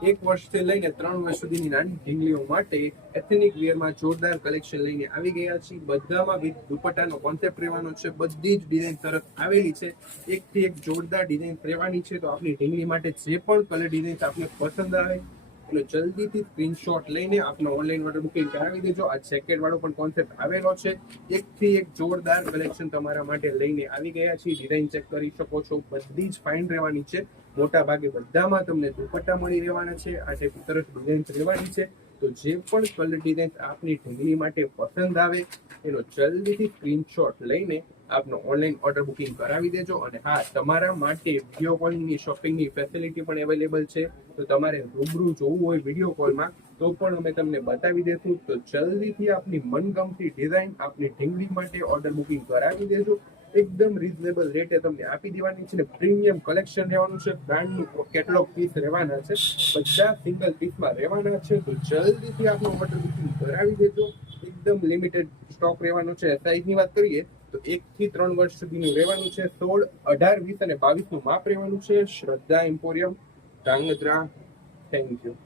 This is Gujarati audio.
1 વર્ષથી લઈને 3 વર્ષ સુધીની નાની ઢીંગલીઓ માટે એથેનિક વિયરમાં જોરદાર કલેક્શન લઈને આવી ગયા છીએ. બધામાં વિથ દુપટ્ટાનો કોન્સેપ્ટ રહેવાનો છે. બધી જ ડિઝાઇન તરફ આવેલી છે. એકથી એક જોરદાર ડિઝાઇન રહેવાની છે. તો આપણી ઢીંગલી માટે જે પણ કલર ડિઝાઇન આપને પસંદ આવે એટલે જલ્દીથી સ્ક્રીનશોટ લઈને આપનો ઓનલાઈન ઓર્ડર બુકિંગ કરાવી દેજો. આ જેકેટ વાળો પણ કોન્સેપ્ટ આવેલો છે. એકથી એક જોરદાર કલેક્શન તમારા માટે લઈને આવી ગયા છીએ. ડિઝાઇન ચેક કરી શકો છો. બધી જ ફાઇન રહેવાની છે. મોટા ભાગે બધામાં તમને દુપટ્ટા મળી રહેવાના છે. આ ટાઈપ સરસ ડિઝાઇન રહેવાની છે. તો જે પણ કલર ડિઝાઇન આપની ઢીંગલી માટે પસંદ આવે એનો જલ્દીથી સ્ક્રીનશોટ લઈને આપનો ઓનલાઈન ઓર્ડર બુકિંગ કરાવી દેજો. અને હા, તમારા માટે વિડીયો કોલિંગની શોપિંગની ફેસિલિટી પણ અવેલેબલ છે. તો તમારે રૂબરૂ જોવું હોય વિડીયો કોલમાં તો પણ અમે તમને બતાવી દેશું. તો જલ્દીથી આપની મનગમતી ડિઝાઇન આપની ઢીંગલી માટે ઓર્ડર બુકિંગ કરાવી દેજો. એકદમ રીઝનેબલ રેટે તમને આપી દેવાની છે. પ્રીમિયમ કલેક્શન રહેવાનું છે. બ્રાન્ડનું કેટલોગ પીસ રહેવાના છે. બધા સિંગલ પીસમાં રહેવાના છે. તો જલ્દીથી આપનો ઓર્ડર બુકિંગ કરાવી દેજો. એકદમ લિમિટેડ સ્ટોક રહેવાનો છે. સાઈઝની વાત કરીએ તો 1 થી 3 વર્ષ સુધીનું રહેવાનું છે. 16, 18, 20 અને 22 નું માપ રહેવાનું છે. શ્રદ્ધા એમ્પોરિયમ, ધાંગધ્રા. Thank you.